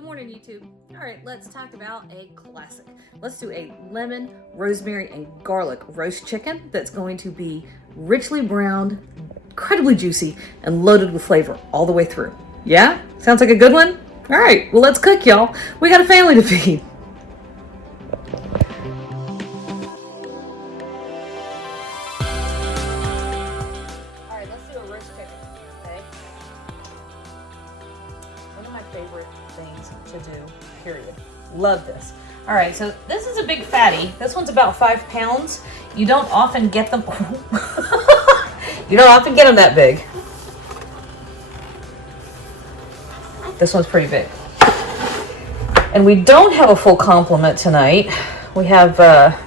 Good morning, YouTube. All right, let's talk about a classic. Let's do a lemon, rosemary, and garlic roast chicken that's going to be richly browned, incredibly juicy, and loaded with flavor all the way through. Yeah? Sounds like a good one? All right, well, let's cook, y'all. We got a family to feed. All right, let's do a roast chicken, okay? One of my favorite things to do, period. Love this. All right, so this is a big fatty. This one's about 5 pounds. You don't often get them. You don't often get them that big. This one's pretty big. And we don't have a full complement tonight. We have a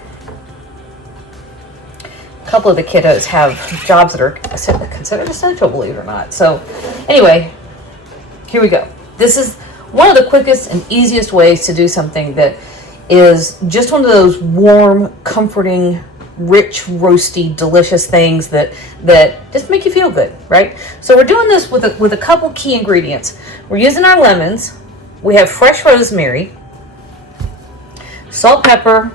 couple of the kiddos have jobs that are considered essential, believe it or not. So anyway, here we go. This is one of the quickest and easiest ways to do something that is just one of those warm, comforting, rich, roasty, delicious things that just make you feel good, right? So we're doing this with a couple key ingredients. We're using our lemons. We have fresh rosemary, salt, pepper,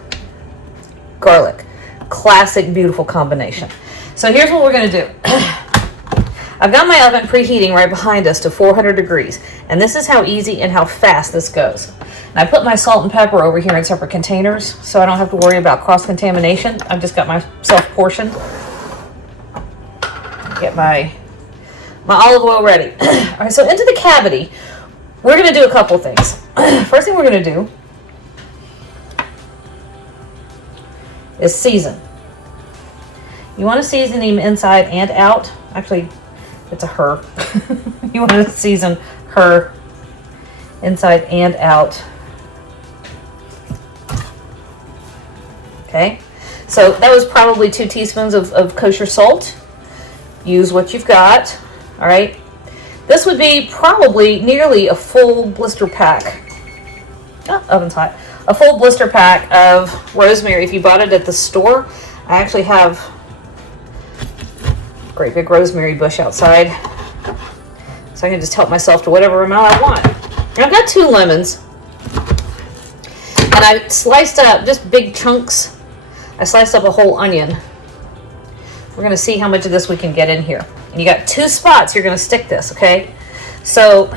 garlic. Classic, beautiful combination. So here's what we're going to do. I've got my oven preheating right behind us to 400 degrees, and this is how easy and how fast this goes. And I put my salt and pepper over here in separate containers, so I don't have to worry about cross-contamination. I've just got myself portioned. Get my olive oil ready. All right, so into the cavity, we're going to do a couple things. First thing we're going to do is season. You want to season them inside and out. Actually, it's a her. You want to season her inside and out. Okay, so that was probably 2 teaspoons of kosher salt. Use what you've got. All right, this would be probably nearly a full blister pack. Oh, oven's hot. A full blister pack of rosemary. If you bought it at the store, I actually have a great big rosemary bush outside, so I can just help myself to whatever amount I want. And I've got 2 lemons, and I sliced up just big chunks. I sliced up a whole onion. We're going to see how much of this we can get in here. And you got 2 spots you're going to stick this, okay? So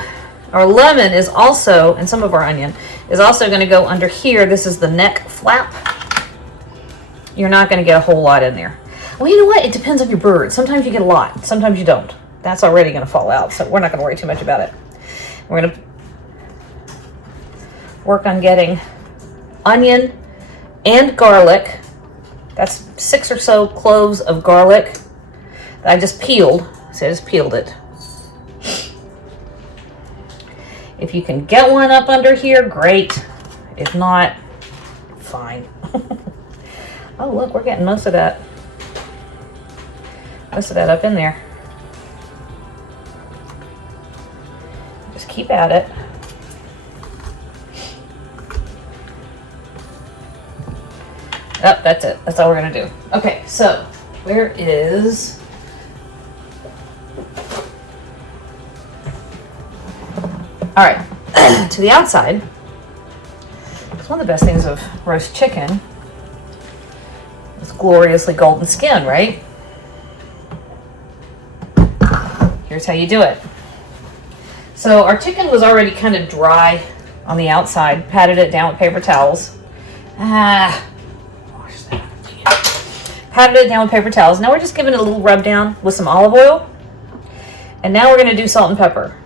our lemon is also, and some of our onion, is also going to go under here. This is the neck flap. You're not going to get a whole lot in there. Well, you know what? It depends on your bird. Sometimes you get a lot. Sometimes you don't. That's already going to fall out, so we're not going to worry too much about it. We're going to work on getting onion and garlic. That's 6 or so cloves of garlic that I just peeled. So I just peeled it. If you can get one up under here, great. If not, fine. Oh, look, we're getting most of that up in there. Just keep at it. Oh, that's it. That's all we're gonna do. Okay, so where is... All right, to the outside. It's one of the best things of roast chicken. It's gloriously golden skin, right? Here's how you do it. So our chicken was already kind of dry on the outside. Patted it down with paper towels. Wash that. Patted it down with paper towels. Now we're just giving it a little rub down with some olive oil. And now we're going to do salt and pepper.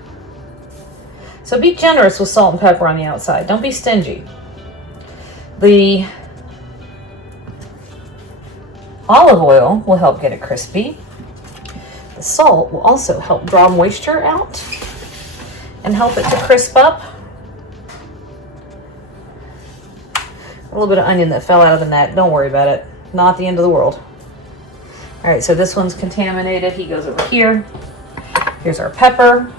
So be generous with salt and pepper on the outside. Don't be stingy. The olive oil will help get it crispy. The salt will also help draw moisture out and help it to crisp up. A little bit of onion that fell out of the neck. Don't worry about it. Not the end of the world. All right, so this one's contaminated. He goes over here. Here's our pepper.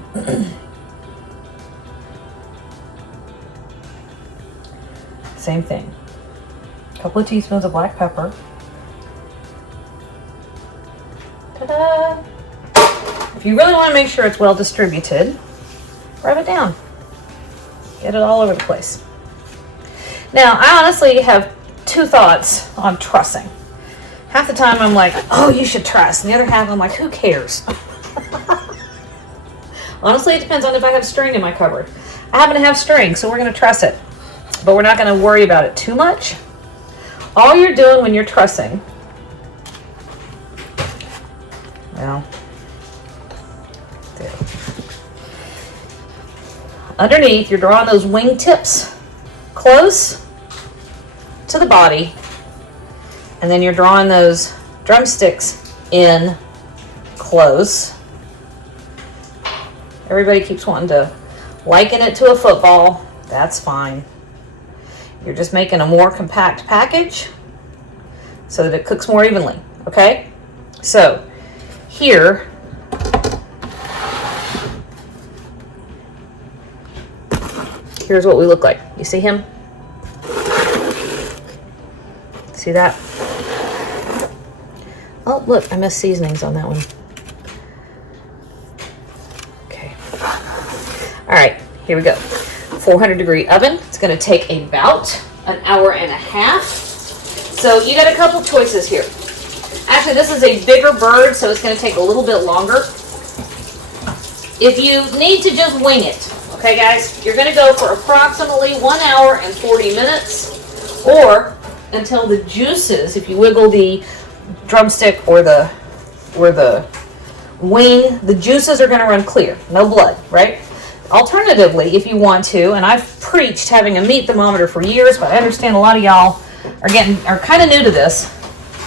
Same thing. A couple of teaspoons of black pepper. Ta-da! If you really want to make sure it's well distributed, rub it down. Get it all over the place. Now, I honestly have two thoughts on trussing. Half the time I'm like, oh, you should truss. And the other half I'm like, who cares? Honestly, it depends on if I have string in my cupboard. I happen to have string, so we're going to truss it. But we're not going to worry about it too much. All you're doing when you're trussing, well, there. Underneath, you're drawing those wing tips close to the body, and then you're drawing those drumsticks in close. Everybody keeps wanting to liken it to a football. That's fine. You're just making a more compact package so that it cooks more evenly, okay? So here, here's what we look like. You see him? See that? Oh, look, I missed seasonings on that one. Okay. All right, here we go. 400-degree oven. It's going to take about an hour and a half. So you got a couple choices here. Actually, this is a bigger bird, so it's going to take a little bit longer. If you need to just wing it, okay, guys, you're going to go for approximately 1 hour and 40 minutes, or until the juices, if you wiggle the drumstick or the wing, the juices are going to run clear, no blood, right? Alternatively, if you want to, and I've preached having a meat thermometer for years, but I understand a lot of y'all are kind of new to this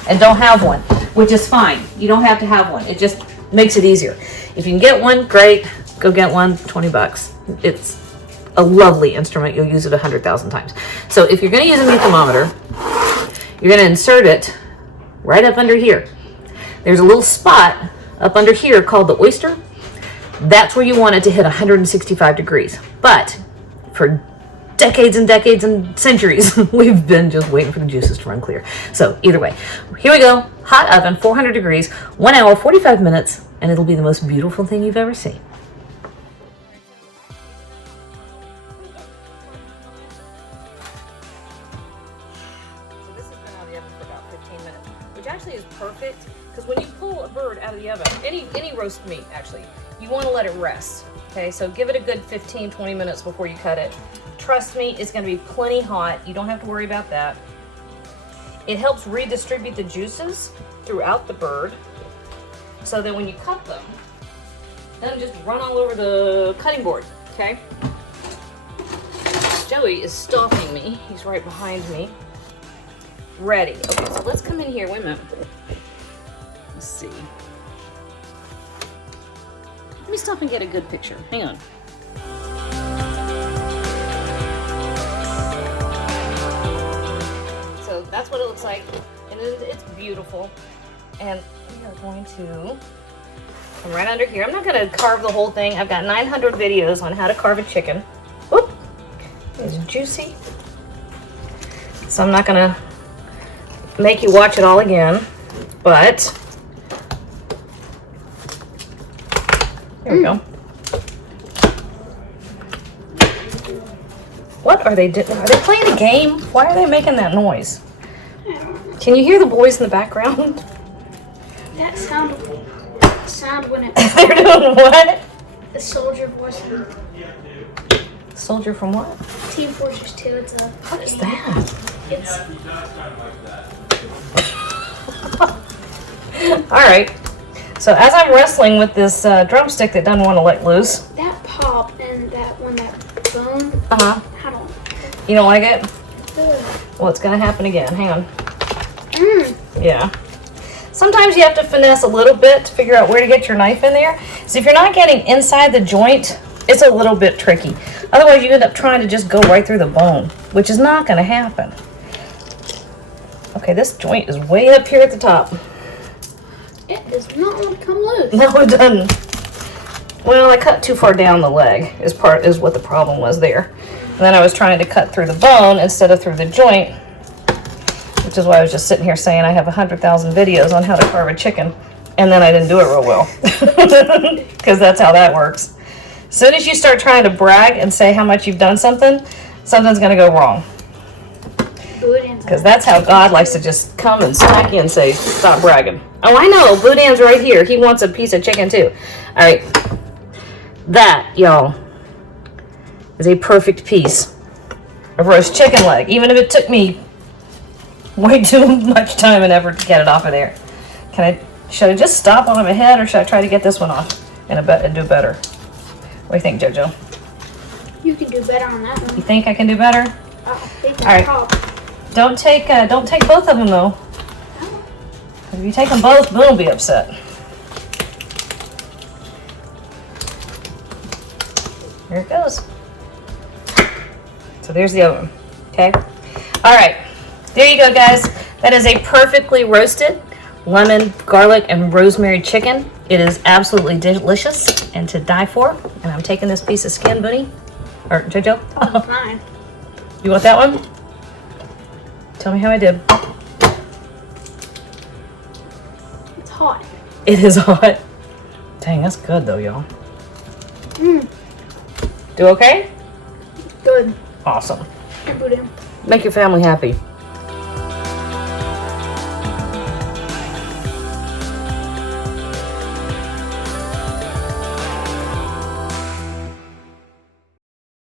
and don't have one, which is fine. You don't have to have one. It just makes it easier. If you can get one, great. Go get one, 20 bucks. It's a lovely instrument. You'll use it 100,000 times. So if you're going to use a meat thermometer, you're going to insert it right up under here. There's a little spot up under here called the oyster. That's where you want it to hit 165 degrees. But for decades and decades and centuries, we've been just waiting for the juices to run clear. So either way, here we go. Hot oven, 400 degrees, 1 hour, 45 minutes, and it'll be the most beautiful thing you've ever seen. So this has been out of the oven for about 15 minutes, which actually is perfect, because when you pull a bird out of the oven, any roast meat actually, you want to let it rest. Okay, so give it a good 15-20 minutes before you cut it. Trust me, it's going to be plenty hot. You don't have to worry about that. It helps redistribute the juices throughout the bird, so that when you cut them, they don't just run all over the cutting board, okay? Joey is stalking me. He's right behind me. Ready. Okay, so let's come in here. Wait a minute. Let's see. Let me stop and get a good picture. Hang on. So that's what it looks like, and it's beautiful. And we are going to come right under here. I'm not going to carve the whole thing. I've got 900 videos on how to carve a chicken. Whoop! It's juicy. So I'm not going to make you watch it all again, but there we go. What are they doing? Are they playing a game? Why are they making that noise? Can you hear the boys in the background? That sound when it... They're doing what? The soldier voice. Soldier from what? Team Fortress 2. It's a... What is that? It's... Alright. So as I'm wrestling with this drumstick that doesn't want to let loose. That pop and that bone... Uh-huh. I don't... You don't like it? Ugh. Well, it's going to happen again. Hang on. Mm. Yeah. Sometimes you have to finesse a little bit to figure out where to get your knife in there. So if you're not getting inside the joint, it's a little bit tricky. Otherwise, you end up trying to just go right through the bone, which is not going to happen. Okay, this joint is way up here at the top. It does not want to come loose. No, it doesn't. Well, I cut too far down the leg is what the problem was there. And then I was trying to cut through the bone instead of through the joint, which is why I was just sitting here saying I have 100,000 videos on how to carve a chicken, and then I didn't do it real well, because that's how that works. As soon as you start trying to brag and say how much you've done something, something's going to go wrong. Because that's how God likes to just come and smack you and say, stop bragging. Oh, I know. Boudin's right here. He wants a piece of chicken, too. All right. That, y'all, is a perfect piece of roast chicken leg. Even if it took me way too much time and effort to get it off of there. Should I just stop while I'm ahead, or should I try to get this one off and do better? What do you think, JoJo? You can do better on that one. You think I can do better? All right. Don't take both of them though. If you take them both, Boone will be upset. Here it goes. So there's the other one. Okay. All right. There you go, guys. That is a perfectly roasted lemon, garlic, and rosemary chicken. It is absolutely delicious and to die for. And I'm taking this piece of skin, Bunny. Or JoJo. Oh, fine. You want that one? Tell me how I did. It's hot. It is hot. Dang, that's good though, y'all. Do okay? Good. Awesome. Good. Make your family happy.